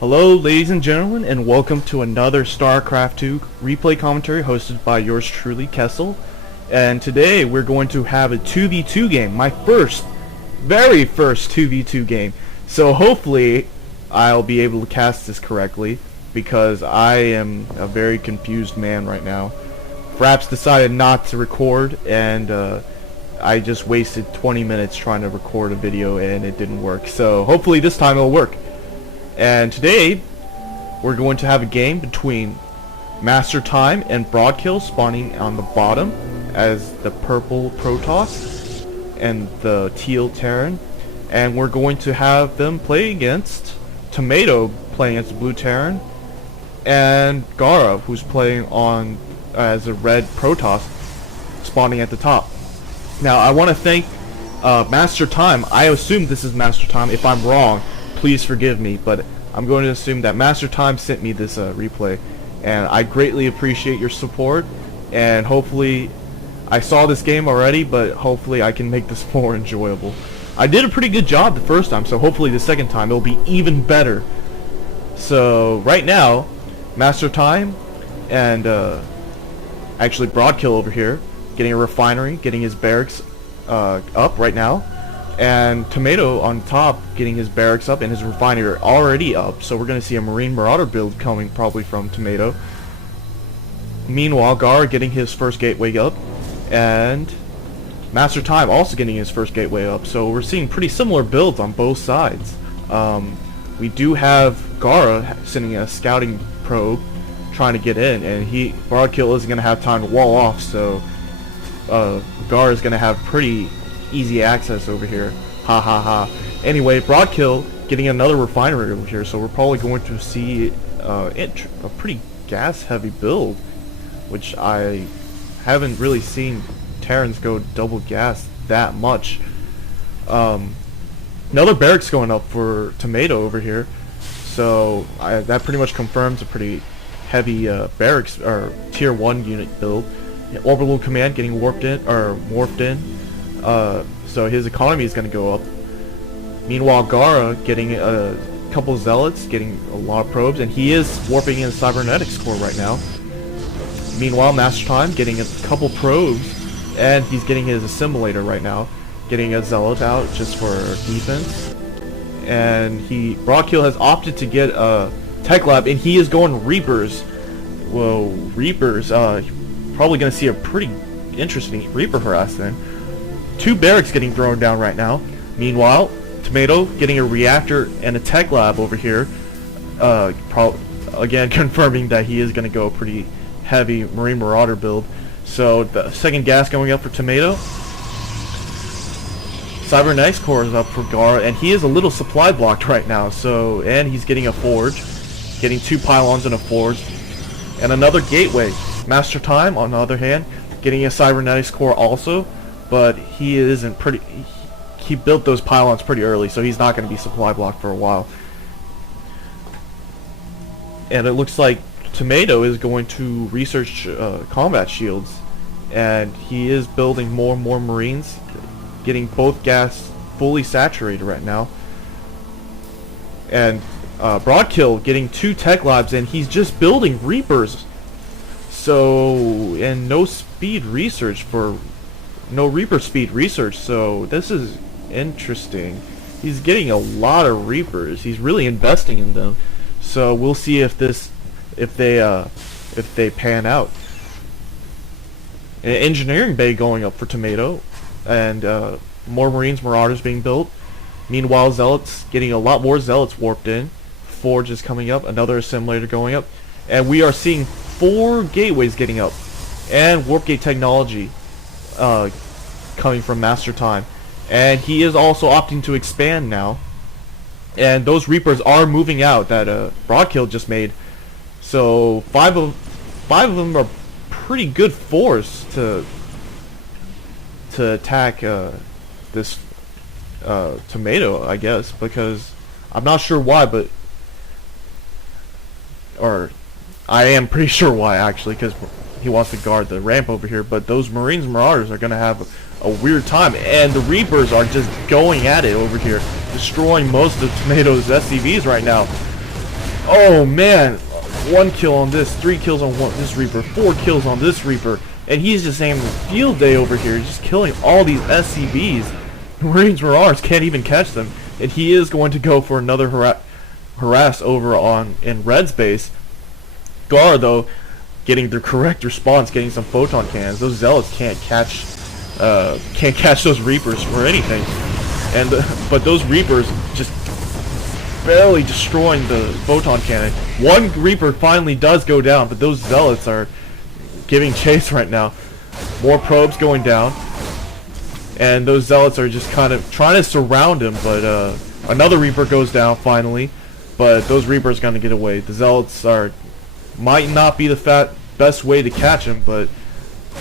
Hello ladies and gentlemen, and welcome to another StarCraft 2 replay commentary hosted by yours truly, KeSl. And today we're going to have a 2v2 game, my very first 2v2 game. So hopefully I'll be able to cast this correctly, because I am a very confused man right now. Fraps decided not to record, and I just wasted 20 minutes trying to record a video and it didn't work. So hopefully this time it'll work. And today, we're going to have a game between MasterTime and Broadkill spawning on the bottom as the purple Protoss and the teal Terran. And we're going to have them play against Tomato playing as the blue Terran and Gaara, who's playing on as a red Protoss spawning at the top. Now, I want to thank MasterTime. I assume this is MasterTime. If I'm wrong, please forgive me, but I'm going to assume that MasterTime sent me this replay, and I greatly appreciate your support. And hopefully, I saw this game already, but hopefully I can make this more enjoyable. I did a pretty good job the first time, so hopefully the second time it'll be even better. So right now, MasterTime and actually Broadkill over here getting a refinery, getting his barracks up right now. And Tomato on top getting his barracks up and his refinery already up, so we're going to see a Marine Marauder build coming probably from Tomato. Meanwhile, Gaara getting his first gateway up, and MasterTime also getting his first gateway up, so we're seeing pretty similar builds on both sides. We do have Gaara sending a scouting probe trying to get in, and Broadkill isn't going to have time to wall off, so Gaara is going to have pretty easy access over here. Ha ha ha. Anyway, Broadkill getting another refinery over here, so we're probably going to see a pretty gas heavy build, which I haven't really seen Terrans go double gas that much. Another barracks going up for Tomato over here, so that pretty much confirms a pretty heavy barracks or tier 1 unit build. Orbital Command getting morphed in. So his economy is going to go up. Meanwhile, Gaara getting a couple zealots, getting a lot of probes, and he is warping in cybernetics core right now. Meanwhile, MasterTime getting a couple probes, and he's getting his assimilator right now, getting a zealot out just for defense. And Broadkill has opted to get a tech lab, and he is going Reapers. Whoa, Reapers! Probably going to see a pretty interesting Reaper harassment. 2 barracks getting thrown down right now. Meanwhile, Tomato getting a reactor and a tech lab over here. Again, confirming that he is going to go a pretty heavy Marine Marauder build. So the second gas going up for Tomato. Cybernetics core is up for Gaara, and he is a little supply blocked right now. And he's getting a forge, getting 2 pylons and a forge, and another gateway. MasterTime, on the other hand, getting a cybernetics core also. But he built those pylons pretty early, so he's not going to be supply blocked for a while. And it looks like Tomato is going to research combat shields, and he is building more and more Marines, getting both gas fully saturated right now. And Broadkill getting 2 tech labs, and he's just building Reapers. So, and no Reaper speed research, so this is interesting. He's getting a lot of Reapers. He's really investing in them. So we'll see if they pan out. An engineering bay going up for Tomato, and more Marauders being built. Meanwhile, Zealots getting a lot more Zealots warped in. Forge is coming up, another assimilator going up, and we are seeing 4 gateways getting up, and warp gate technology coming from MasterTime, and he is also opting to expand now, and those Reapers are moving out that Broadkill just made. So 5 of them are pretty good force to attack this Tomato, I guess, because I'm not sure why, or I am pretty sure why actually, because he wants to guard the ramp over here, but those Marauders are going to have a weird time, and the Reapers are just going at it over here, destroying most of Tomato's SCVs right now. Oh man, 1 kill on this, 3 kills on this Reaper, 4 kills on this Reaper, and he's just aiming field day over here, just killing all these SCVs. Marines Marauders can't even catch them, and he is going to go for another harass over in Red's base. Gaara though, getting the correct response, getting some photon cannons. Those zealots can't catch those Reapers for anything, and but those Reapers just barely destroying the photon cannon. 1 Reaper finally does go down, but those zealots are giving chase right now. More probes going down, and those zealots are just kind of trying to surround him, but another Reaper goes down finally, but those Reapers gonna get away. The zealots might not be the best way to catch him, but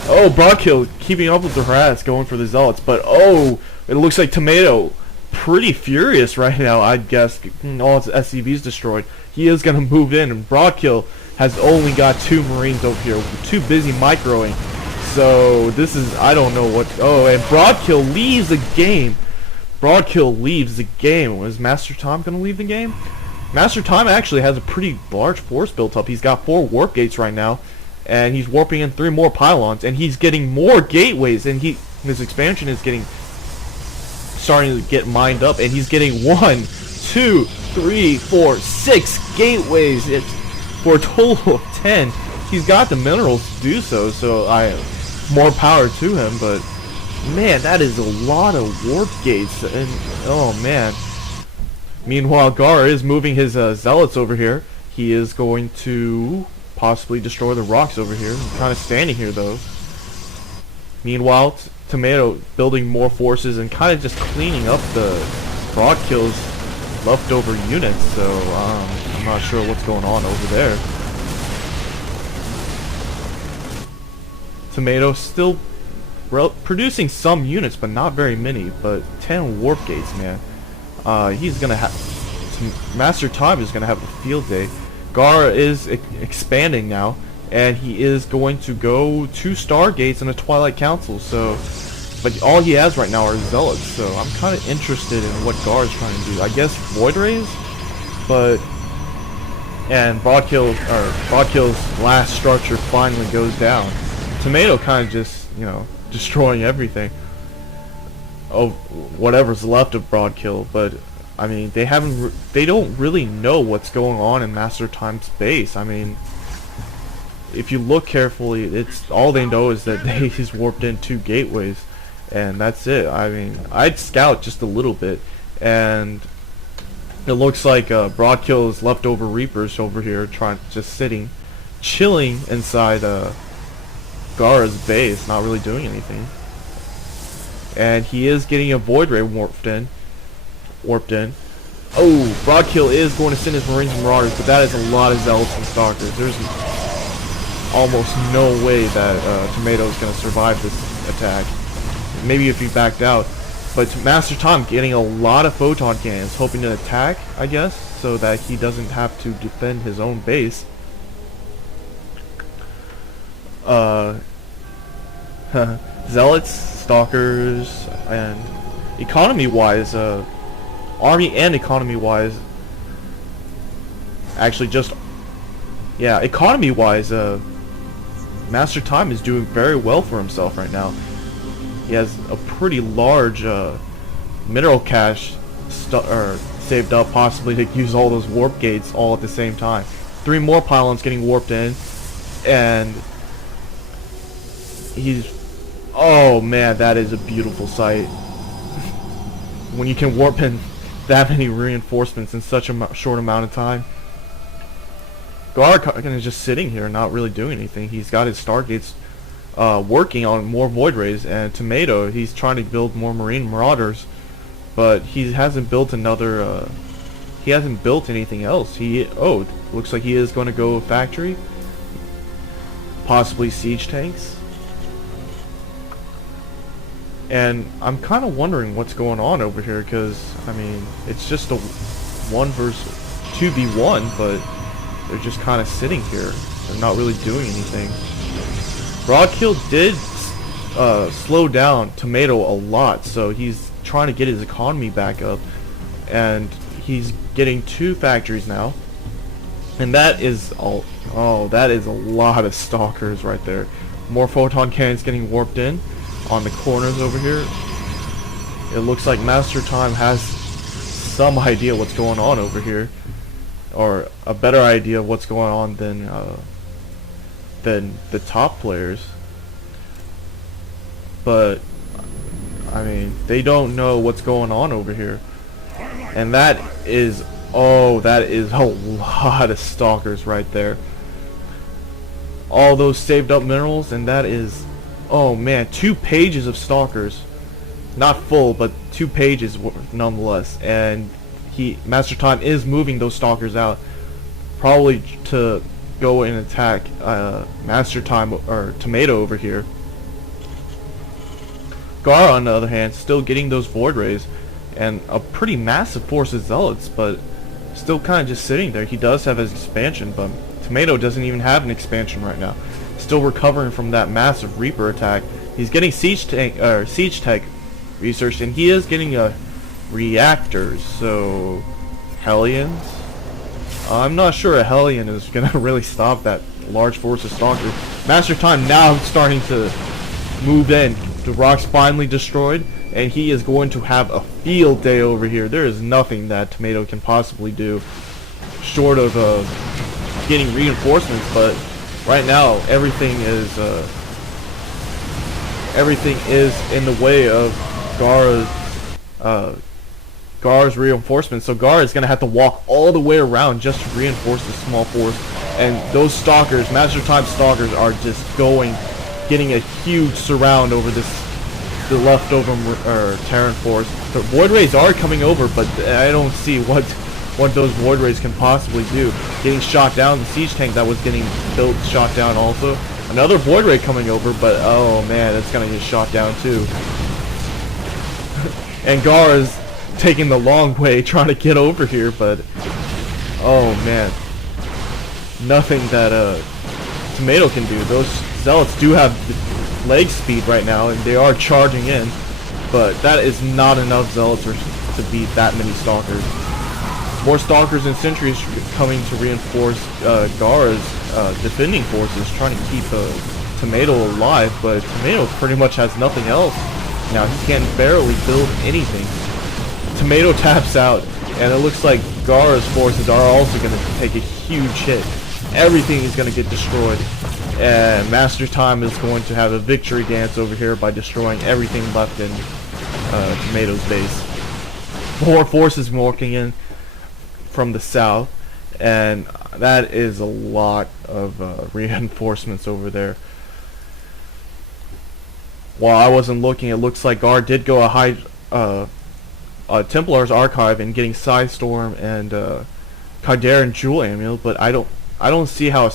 oh, Broadkill keeping up with the harass, going for the zealots, but oh, it looks like Tomato pretty furious right now, I'd guess. All its SCVs destroyed. He is going to move in, and Broadkill has only got 2 Marines over here, too busy microing. So this is, I don't know what. Oh, and Broadkill leaves the game. Broadkill leaves the game. Was MasterTime going to leave the game? MasterTime actually has a pretty large force built up. He's got 4 warp gates right now, and he's warping in 3 more pylons, and he's getting more gateways, and his expansion is starting to get mined up, and he's getting 1, 2, 3, 4, 6 gateways. It's for a total of 10. He's got the minerals to do so, more power to him, but man, that is a lot of warp gates, and oh man. Meanwhile, Gaara is moving his zealots over here. He is going to possibly destroy the rocks over here. He's kind of standing here though. Meanwhile, Tomato building more forces and kind of just cleaning up the Broadkill's leftover units, so I'm not sure what's going on over there. Tomato still producing some units, but not very many, but 10 warp gates, man. He's gonna have MasterTime is gonna have a field day. Gaara is expanding now, and he is going to go 2 Stargates and a Twilight Council. So, but all he has right now are zealots. So I'm kind of interested in what Gaara is trying to do. I guess Void Rays, and Broadkill's last structure finally goes down. Tomato kind of just, destroying everything. Oh, whatever's left of Broadkill, but I mean, they don't really know what's going on in MasterTime's base. I mean, if you look carefully, it's all they know is that he's warped in 2 gateways, and that's it. I mean, I'd scout just a little bit, and it looks like Broadkill's leftover Reapers over here chilling inside Gaara's base, not really doing anything. And he is getting a Void Ray warped in. Oh, Broadkill is going to send his Marines and Marauders, but that is a lot of Zealots and Stalkers. There's almost no way that Tomato is going to survive this attack. Maybe if he backed out. But MasterTime getting a lot of photon cannons, hoping to attack, I guess, so that he doesn't have to defend his own base. Zealots, Stalkers, and economy-wise, army and economy-wise, actually economy-wise, MasterTime is doing very well for himself right now. He has a pretty large mineral cache saved up, possibly to use all those warp gates all at the same time. 3 more pylons getting warped in, and oh man, that is a beautiful sight. When you can warp in that many reinforcements in such a short amount of time. Gaara is just sitting here, not really doing anything. He's got his Stargates working on more Void Rays, and Tomato, he's trying to build more Marine Marauders, but he hasn't built another. He hasn't built anything else. Looks like he is going to go factory, possibly siege tanks. And I'm kind of wondering what's going on over here, because I mean, it's just a 1 versus 2v1, but they're just kind of sitting here. They're not really doing anything. Broadkill did slow down Tomato a lot, so he's trying to get his economy back up, and he's getting 2 factories now. And that is all. Oh, that is a lot of stalkers right there. More photon cannons getting warped in on the corners over here. It looks like MasterTime has some idea what's going on over here, or a better idea of what's going on than the top players. But I mean, they don't know what's going on over here, and that is, oh, that is a lot of stalkers right there. All those saved up minerals, and that is, oh man, 2 pages of stalkers. Not full, but 2 pages nonetheless. And MasterTime is moving those stalkers out, probably to go and attack MasterTime or Tomato over here. Gaara, on the other hand, still getting those void rays and a pretty massive force of zealots, but still kind of just sitting there. He does have his expansion, but Tomato doesn't even have an expansion right now. Still recovering from that massive Reaper attack. He's getting siege tech researched, and he is getting reactors. So Hellions. I'm not sure a Hellion is gonna really stop that large force of stalkers. MasterTime now starting to move in. The rock's finally destroyed, and he is going to have a field day over here. There is nothing that Tomato can possibly do short of getting reinforcements, but right now everything is in the way of Gaara's reinforcements. So Gaara is going to have to walk all the way around just to reinforce the small force, and those stalkers, MasterTime stalkers, are just getting a huge surround over the leftover Terran force. The void rays are coming over, but I don't see what those void rays can possibly do. Getting shot down, the siege tank that was getting built shot down also. Another void ray coming over, but oh man, it's gonna get shot down too. And Gaara's taking the long way trying to get over here, but oh man, nothing that Tomato can do. Those zealots do have leg speed right now, and they are charging in, but that is not enough zealots to beat that many stalkers. More stalkers and sentries coming to reinforce Gaara's defending forces, trying to keep Tomato alive, but Tomato pretty much has nothing else. Now he can barely build anything. Tomato taps out, and it looks like Gaara's forces are also going to take a huge hit. Everything is going to get destroyed, and MasterTime is going to have a victory dance over here by destroying everything left in Tomato's base. More forces walking in from the south, and that is a lot of reinforcements over there. While I wasn't looking, it looks like Gaara did go Templar's Archive and getting Psystorm and Kaldera and Jewel Amulet, but I don't see how a